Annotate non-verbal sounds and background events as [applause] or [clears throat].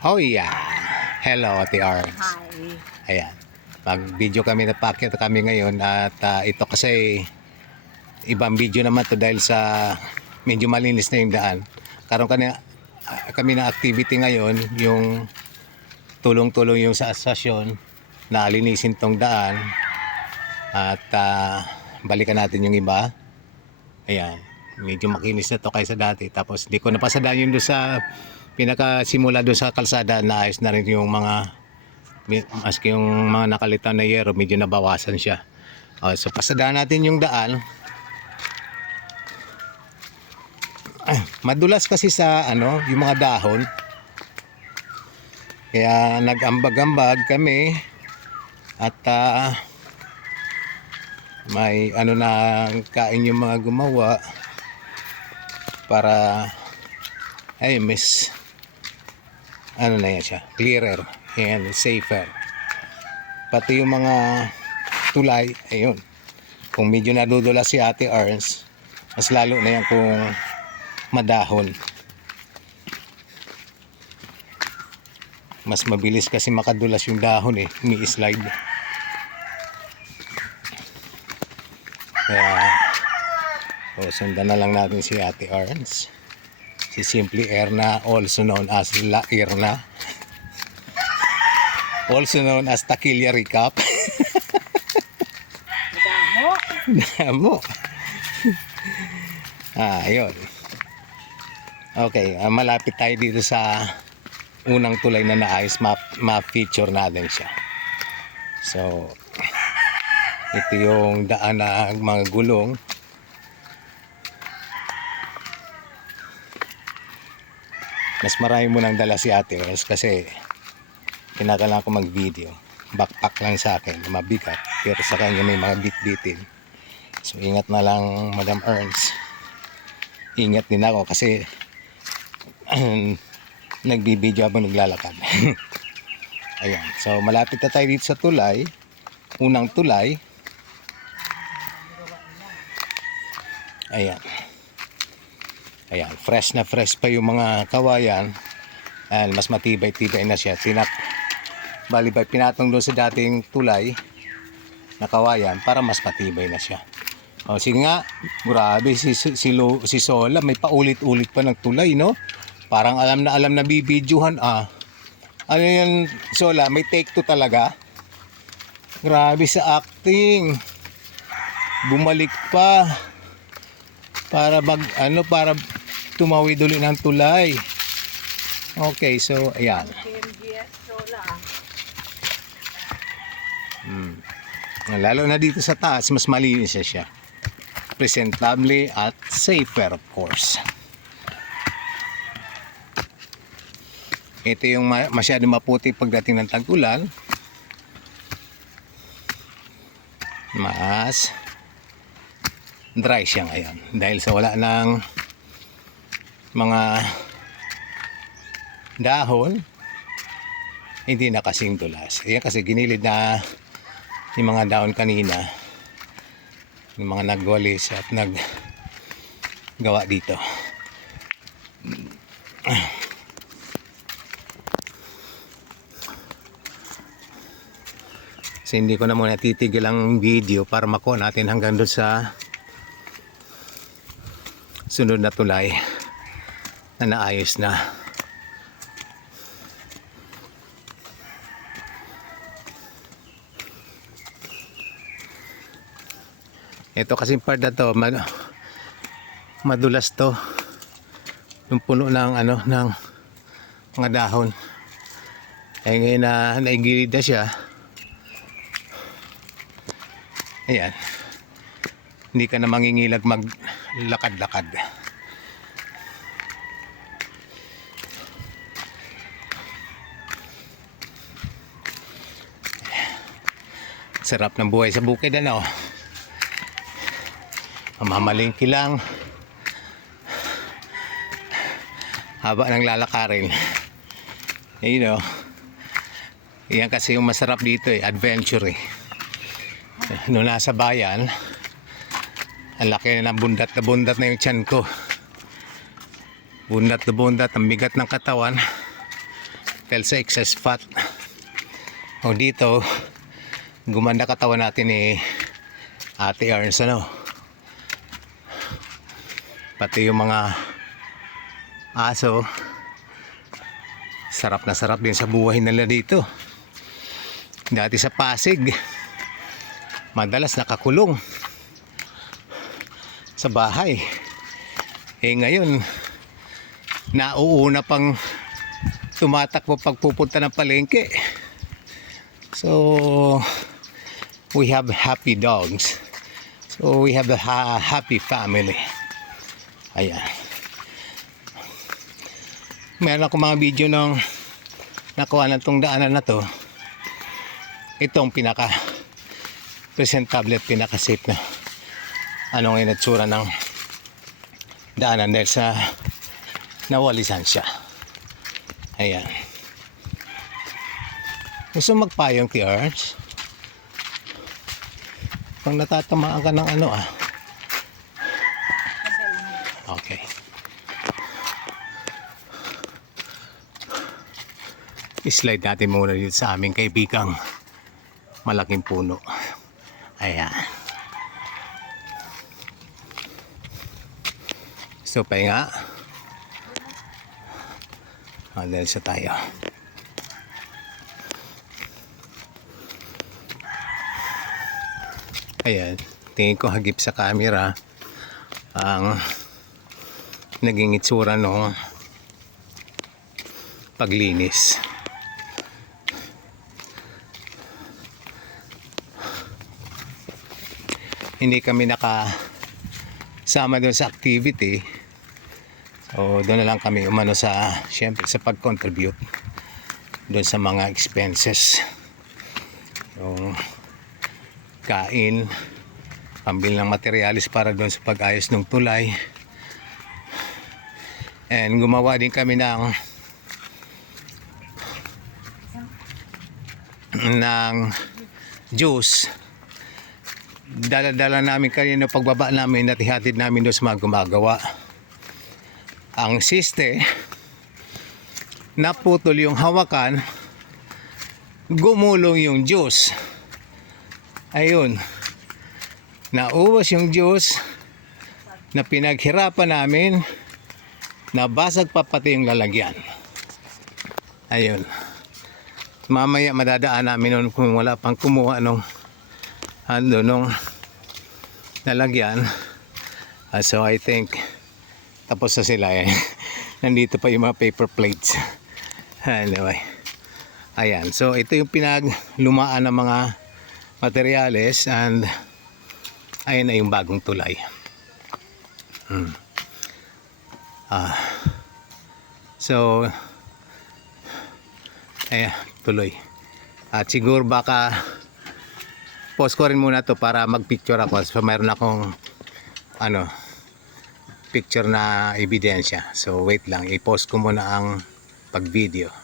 Oh yeah. Hello, Ate Arns. Hi. Ayan. Mag-video kami na packet kami ngayon at ah, ito kasi ibang video naman to dahil sa medyo malinis na yung daan. Karon kami, ah, kami na activity ngayon yung tulong-tulong yung sa asasyon na alinisin tong daan at ah, balikan natin yung iba. Ayan. Medyo makinis na to kaysa dati. Tapos di ko napasadaan yun doon sa pinakasimula doon sa kalsada na ayos na rin yung mga maski yung mga nakalitaw na yero medyo nabawasan siya. Uh, so pasadaan natin yung daan. Ah, madulas kasi sa ano, yung mga dahon. Kaya nag-ambag-ambag kami at ah, may ano na kain yung mga gumawa para ay miss ano na yan siya clearer. And safer. Pati yung mga tulay ayun. Kung medyo nadudula si ate Arns mas lalo na yan kung madahon. Mas mabilis kasi makadulas yung dahon eh ni-slide kaya o, sundan na lang natin si Ate Arns. Si Simply Erna, also known as La Erna. Also known as Takilya Recap. Madamo. Damo. ah, ayun. Okay, ah, malapit tayo dito sa unang tulay na naayos. Ma- Ma-feature natin siya. So, ito yung daan na mga gulong. Mas marami mo nang dala si Ate Rose kasi kinakailangan ko mag-video. Backpack lang sa akin, mabigat. Pero sa kanya may mga bit-bitin. So ingat na lang Madam Ernst. Ingat din ako kasi [clears throat] nagbibideo habang naglalakad. [laughs] Ayan. So malapit na tayo dito sa tulay. Unang tulay. Ayan. Ayan. Fresh na fresh pa yung mga kawayan. Ayan, mas matibay-tibay na siya. Tinak Bali ba pinatong doon sa dating tulay na kawayan para mas matibay na siya. O sige nga, grabe si, si, si, si Sola, may paulit-ulit pa ng tulay, no? Parang alam na alam na bibidyohan, ah. Ano yan, Sola, may take two talaga? Grabe sa acting. Bumalik pa. Para mag, ano, para tumawid ulit ng tulay. Okay, so, ayan. KMGS Sola. Mm. Lalo na dito sa taas, mas malinis na siya. Presentable at safer of course. Ito yung ma- masyado maputi pagdating ng tag-ulan. Mas dry siya ngayon. Dahil sa wala ng mga dahon, hindi na kasing dulas. Ayan kasi ginilid na yung mga daon kanina yung mga nagwalis at nag gawa dito so hindi ko na muna titigil ang video para makuha natin hanggang doon sa sunod na tulay na naayos na Ito kasi part na to, ma- madulas to. Yung puno ng ano ng mga dahon. Ay ngayon na naigilid na siya. Ayan. Hindi ka na mangingilag maglakad-lakad. Sarap ng buhay sa bukid ano. Mamamalingki lang. Haba ng lalakarin. You know. Yan kasi yung masarap dito eh, adventure eh. Noong nasa bayan, ang laki na bundat na bundat na yung tiyan ko. Bundat na bundat, ang bigat ng katawan. dahil sa excess fat. O dito, gumanda katawan natin ni Ate Ernst ano. Pati yung mga aso, sarap na sarap din sa buhay nila dito. Dati sa Pasig, madalas nakakulong sa bahay. Eh ngayon, nauuna pang tumatakbo pagpupunta ng palengke. So, we have happy dogs. So, we have a ha- happy family. Ayan. Meron ako mga video ng nakuha na itong daanan na to. Itong pinaka presentable at pinaka safe na ano ngayon at tsura ng daanan dahil sa nawalisan siya. Ayan. Gusto magpayong Ernst? Pag natatamaan ka ng ano ah. Okay. I-slide natin muna dito sa aming kaibigang malaking puno. Ayan. So, pahinga. Madal sa tayo. Ayan. Tingin ko hagip sa camera ang naging itsura no paglinis. Hindi kami naka sama doon sa activity. So doon na lang kami umano sa syempre sa pag-contribute doon sa mga expenses. Yung kain, pambili ng materialis para doon sa pag-ayos ng tulay. And gumawa din kami ng ng juice. Dala-dala namin kanina pagbaba namin at ihatid namin doon sa mga gumagawa. Ang siste, naputol yung hawakan, gumulong yung juice. Ayun. Naubos yung juice na pinaghirapan namin. Nabasag pa pati yung lalagyan. Ayun. Mamaya madadaan namin nun kung wala pang kumuha nung ano nung lalagyan. Ah, so I think tapos na sila eh. [laughs] Nandito pa yung mga paper plates. [laughs] Anyway. Ayan. So ito yung pinaglumaan ng mga materyales and ayun na yung bagong tulay. Hmm. Ah. So ayan, tuloy. At siguro baka post ko rin muna to para magpicture ako. So mayroon akong ano picture na ebidensya. So wait lang, i-post ko muna ang pag-video.